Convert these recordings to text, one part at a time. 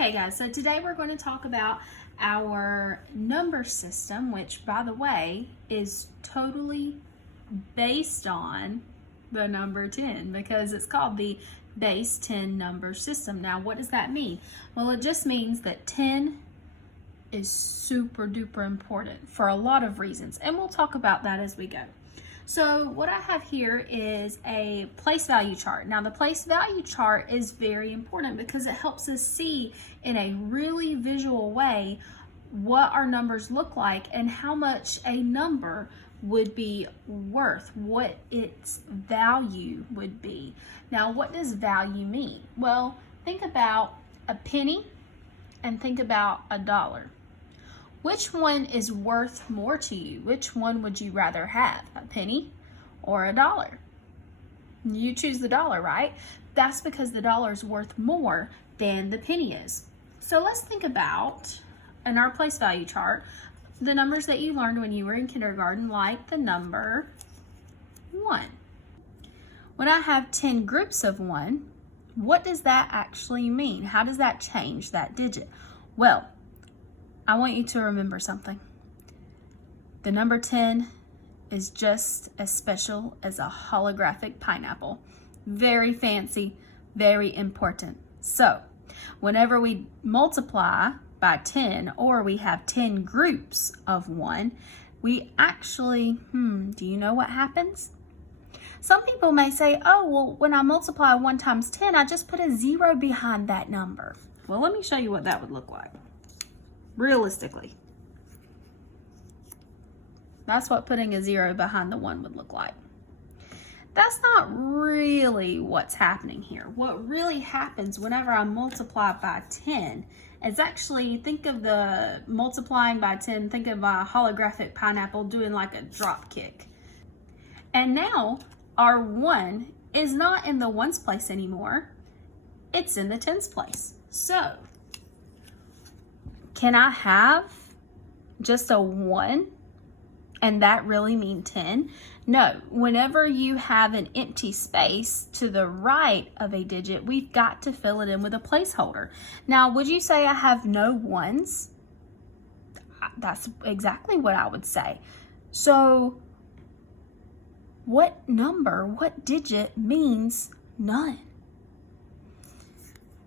Okay guys, so today we're going to talk about our number system, which by the way is totally based on the number 10 because it's called the base 10 number system. Now what does that mean? Well, it just means that 10 is super duper important for a lot of reasons, and we'll talk about that as we go. So what I have here is a place value chart. Now the place value chart is very important because it helps us see in a really visual way what our numbers look like and how much a number would be worth, what its value would be. Now what does value mean? Well, think about a penny and think about a dollar. Which one is worth more to you? Which one would you rather have, a penny or a dollar? You choose the dollar, right? That's because the dollar is worth more than the penny is. So let's think about, in our place value chart, the numbers that you learned when you were in kindergarten, like the number 1. When I have 10 groups of 1, what does that actually mean? How does that change that digit? Well, I want you to remember something. The number 10 is just as special as a holographic pineapple. Very fancy, very important. So, whenever we multiply by 10 or we have 10 groups of 1, we actually, do you know what happens? Some people may say, oh, well, when I multiply 1 times 10, I just put a 0 behind that number. Well, let me show you what that would look like. Realistically, that's what putting a 0 behind the 1 would look like. That's not really what's happening here. What really happens whenever I multiply by 10 is actually, think of the multiplying by 10, think of a holographic pineapple doing like a drop kick. And now our 1 is not in the ones place anymore. It's in the tens place. So, can I have just a 1 and that really mean 10? No, whenever you have an empty space to the right of a digit, we've got to fill it in with a placeholder. Now, would you say I have no ones? That's exactly what I would say. So, what number, what digit means none?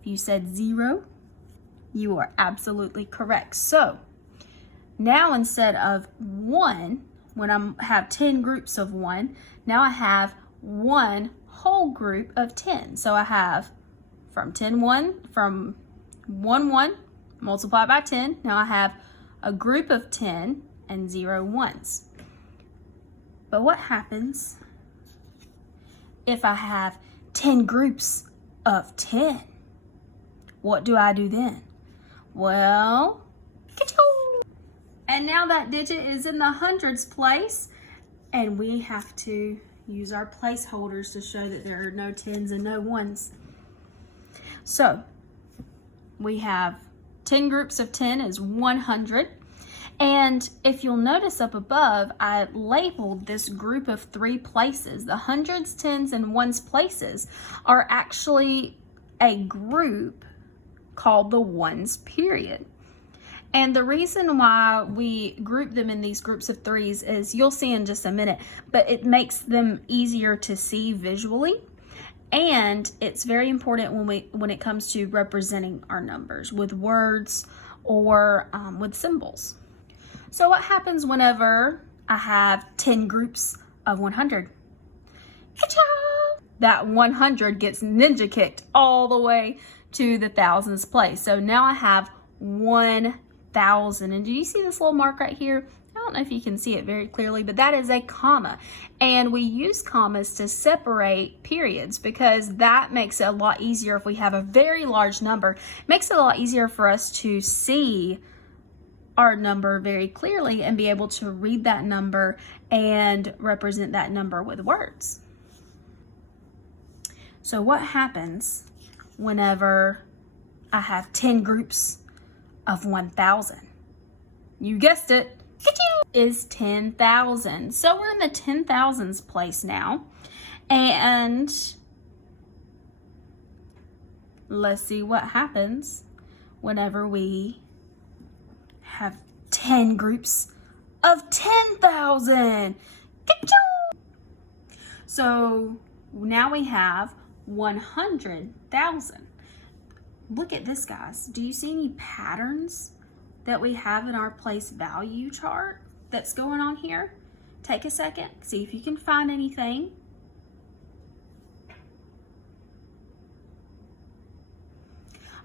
If you said 0, you are absolutely correct. So now instead of 1, when I have 10 groups of 1, now I have 1 whole group of 10. So I have from 1 multiplied by 10. Now I have a group of 10 and 0 ones. But what happens if I have 10 groups of 10? What do I do then? Well, and now that digit is in the hundreds place, and we have to use our placeholders to show that there are no 10s and no 1s. So we have 10 groups of 10 is 100. And if you'll notice up above, I labeled this group of 3 places. The hundreds, tens, and ones places are actually a group called the ones period. And the reason why we group them in these groups of 3s is you'll see in just a minute, but it makes them easier to see visually. And it's very important when it comes to representing our numbers with words or with symbols. So what happens whenever I have 10 groups of 100? That 100 gets ninja kicked all the way to the thousands place. So now I have 1,000. And do you see this little mark right here? I don't know if you can see it very clearly, but that is a comma. And we use commas to separate periods because that makes it a lot easier if we have a very large number. It makes it a lot easier for us to see our number very clearly and be able to read that number and represent that number with words. So what happens whenever I have 10 groups of 1,000? You guessed it, is 10,000. So we're in the 10,000s place now. And let's see what happens whenever we have 10 groups of 10,000. So now we have 100,000. Look at this, guys. Do you see any patterns that we have in our place value chart that's going on here? Take a second, see if you can find anything.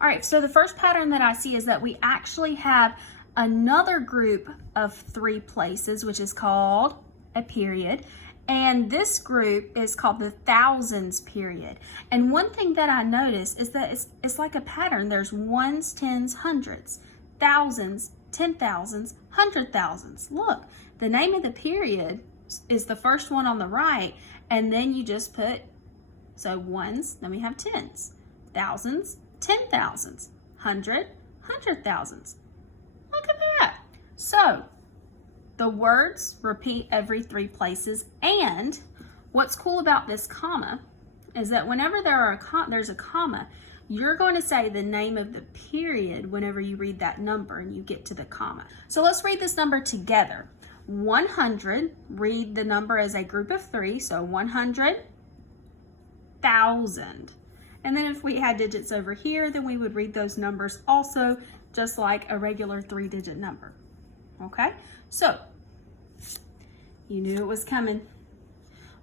All right, so the first pattern that I see is that we actually have another group of 3 places, which is called a period. And this group is called the thousands period. And one thing that I noticed is that it's like a pattern. There's ones, tens, hundreds, thousands, 10,000s, 100,000s. Look, the name of the period is the first one on the right. And then you just put, so ones, then we have tens, thousands, 10,000s, 100,000s. Look at that. So the words repeat every 3 places, and what's cool about this comma is that whenever there's a comma, you're going to say the name of the period whenever you read that number and you get to the comma. So let's read this number together. 100, read the number as a group of 3, so 100,000. And then if we had digits over here, then we would read those numbers also just like a regular 3-digit number. Okay, so you knew it was coming.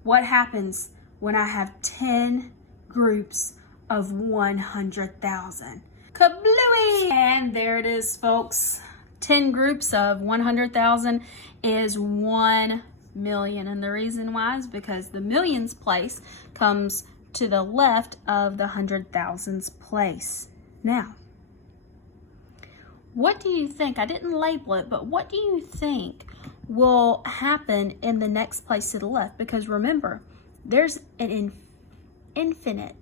What happens when I have 10 groups of 100,000? Kablooey! And there it is, folks. 10 groups of 100,000 is 1 million. And the reason why is because the millions place comes to the left of the 100,000s place. Now, what do you think? I didn't label it, but what do you think will happen in the next place to the left? Because remember, there's an infinite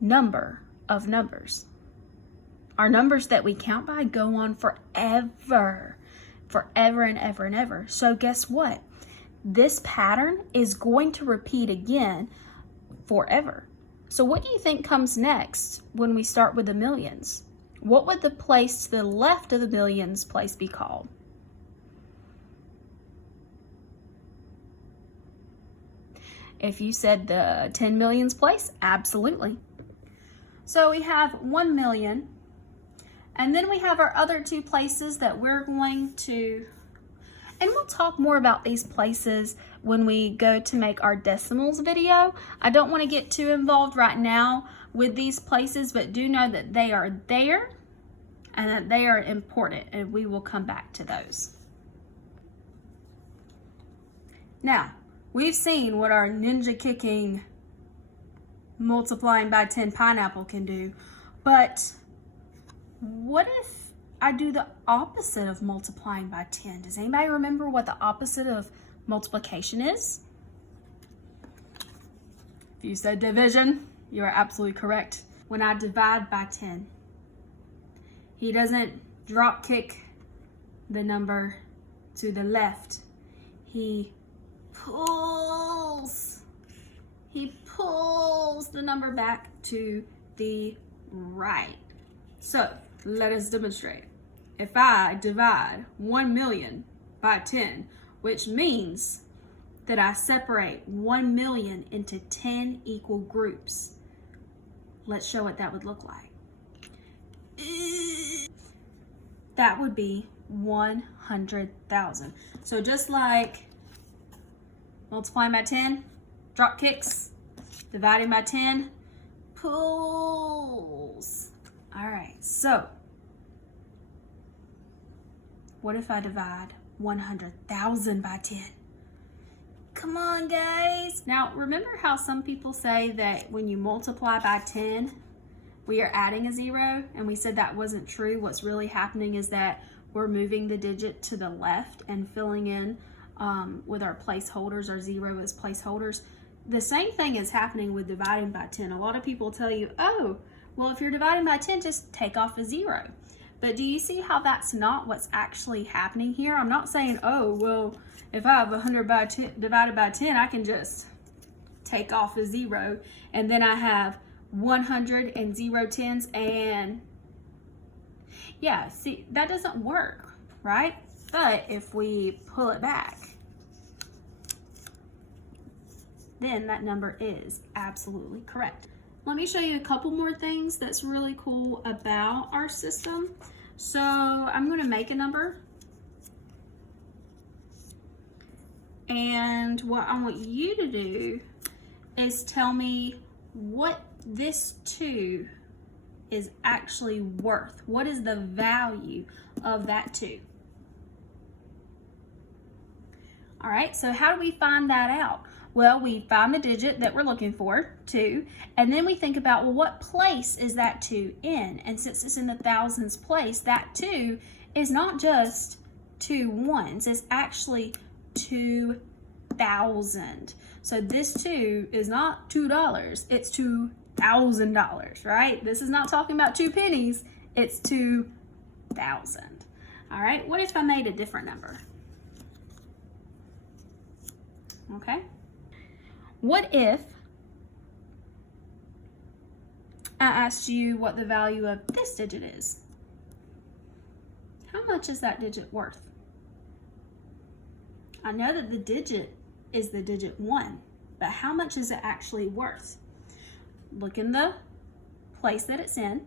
number of numbers. Our numbers that we count by go on forever and ever and ever. So guess what? This pattern is going to repeat again forever. So what do you think comes next when we start with the millions? What would the place to the left of the millions place be called? If you said the 10 millions place, absolutely. So we have 1 million, and then we have our other 2 places that we're going to, and we'll talk more about these places when we go to make our decimals video. I don't want to get too involved right now with these places, but do know that they are there and that they are important, and we will come back to those. Now, we've seen what our ninja kicking multiplying by 10 pineapple can do, but what if I do the opposite of multiplying by 10? Does anybody remember what the opposite of multiplication is? If you said division, you are absolutely correct. When I divide by 10, he doesn't drop kick the number to the left. He pulls the number back to the right. So let us demonstrate. If I divide 1 million by 10, which means that I separate 1 million into 10 equal groups, let's show what that would look like. That would be 100,000. So just like multiplying by 10, drop kicks, dividing by 10, pulls. All right, so what if I divide 100,000 by 10? Come on, guys. Now, remember how some people say that when you multiply by 10, we are adding a 0, and we said that wasn't true. What's really happening is that we're moving the digit to the left and filling in with our placeholders, our 0 as placeholders. The same thing is happening with dividing by 10. A lot of people tell you, oh, well, if you're dividing by 10, just take off a 0. But do you see how that's not what's actually happening here? I'm not saying, oh, well, if I have 100 by 10, divided by 10, I can just take off a 0, and then I have 100 and 0 tens, and Yeah, see, that doesn't work, right? But if we pull it back, then that number is absolutely correct. Let me show you a couple more things that's really cool about our system. So I'm going to make a number. And what I want you to do is tell me what this 2 is actually worth. What is the value of that 2? All right, so how do we find that out? Well, we find the digit that we're looking for, 2, and then we think about, well, what place is that 2 in? And since it's in the thousands place, that 2 is not just 2 ones, it's actually 2,000. So this 2 is not $2, it's $2,000, right? This is not talking about 2 pennies, it's 2,000. All right, what if I made a different number? Okay. What if I asked you what the value of this digit is? How much is that digit worth? I know that the digit is the digit 1, but how much is it actually worth? Look in the place that it's in.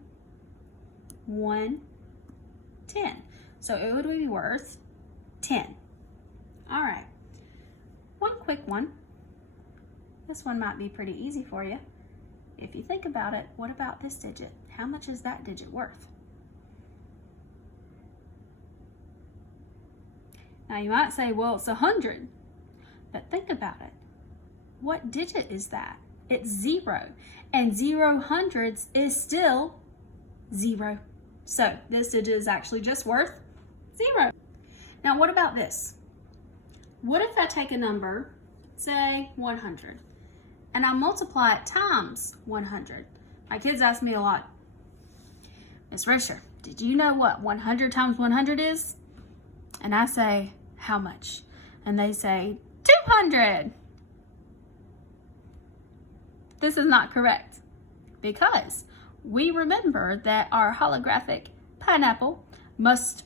1, 10. So it would be worth 10. All right. One quick one. This one might be pretty easy for you. If you think about it, what about this digit? How much is that digit worth? Now you might say, well, it's 100. But think about it. What digit is that? It's 0. And 0 hundredths is still 0. So this digit is actually just worth 0. Now what about this? What if I take a number, say 100, and I multiply it times 100? My kids ask me a lot, Miss Risher, did you know what 100 times 100 is? And I say, how much? And they say, 200. This is not correct, because we remember that our holographic pineapple must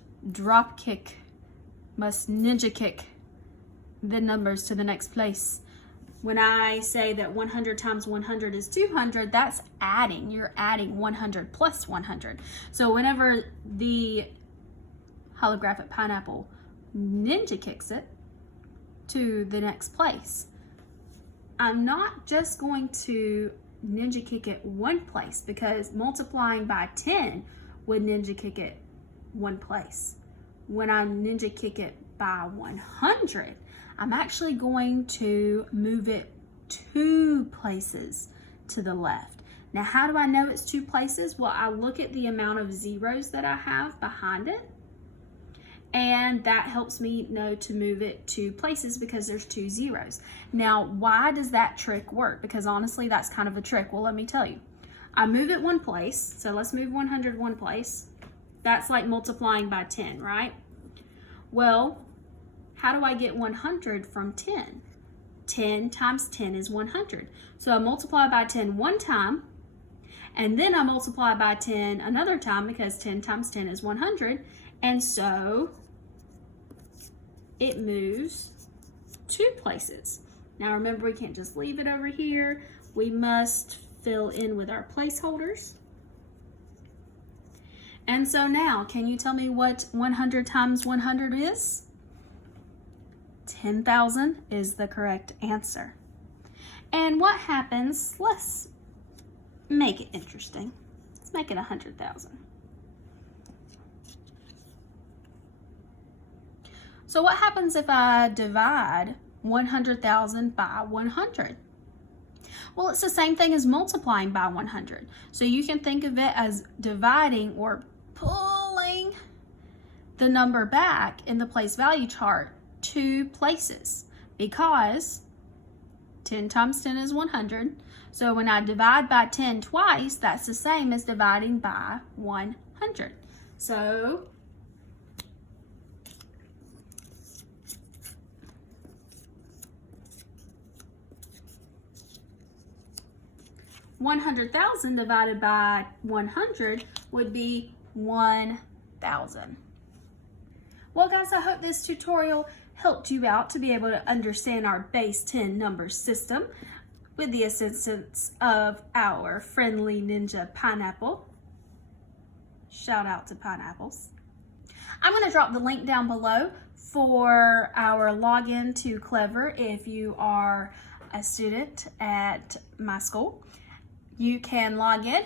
ninja kick the numbers to the next place. When I say that 100 times 100 is 200, that's adding. You're adding 100 plus 100. So whenever the holographic pineapple ninja kicks it to the next place, I'm not just going to ninja kick it one place, because multiplying by 10 would ninja kick it one place. When I ninja kick it by 100, I'm actually going to move it 2 places to the left. Now, how do I know it's 2 places? Well, I look at the amount of zeros that I have behind it, and that helps me know to move it 2 places because there's 2 zeros. Now, why does that trick work? Because honestly, that's kind of a trick. Well, let me tell you. I move it one place, so let's move 100 one place. That's like multiplying by 10, right? Well, how do I get 100 from 10? 10 times 10 is 100. So I multiply by 10 one time, and then I multiply by 10 another time, because 10 times 10 is 100. And so it moves 2 places. Now remember, we can't just leave it over here. We must fill in with our placeholders. And so now, can you tell me what 100 times 100 is? 10,000 is the correct answer. And what happens, let's make it interesting. Let's make it 100,000. So what happens if I divide 100,000 by 100? Well, it's the same thing as multiplying by 100. So you can think of it as dividing or pulling the number back in the place value chart 2 places, because 10 times 10 is 100. So when I divide by 10 twice, that's the same as dividing by 100. So $100,000 divided by 100 would be 1 1,000. Well guys, I hope this tutorial helped you out to be able to understand our base 10 number system with the assistance of our friendly ninja pineapple. Shout out to pineapples. I'm going to drop the link down below for our login to Clever if you are a student at my school. You can log in,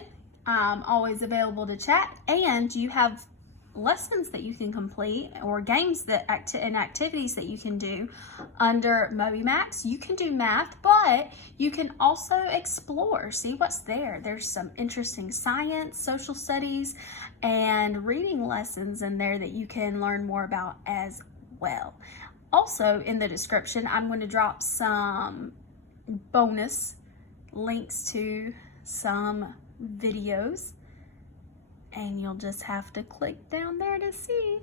always available to chat, and you have lessons that you can complete or games and activities that you can do under MobyMax. You can do math, but you can also explore, see what's there. There's some interesting science, social studies, and reading lessons in there that you can learn more about as well. Also in the description, I'm going to drop some bonus links to some videos, and you'll just have to click down there to see.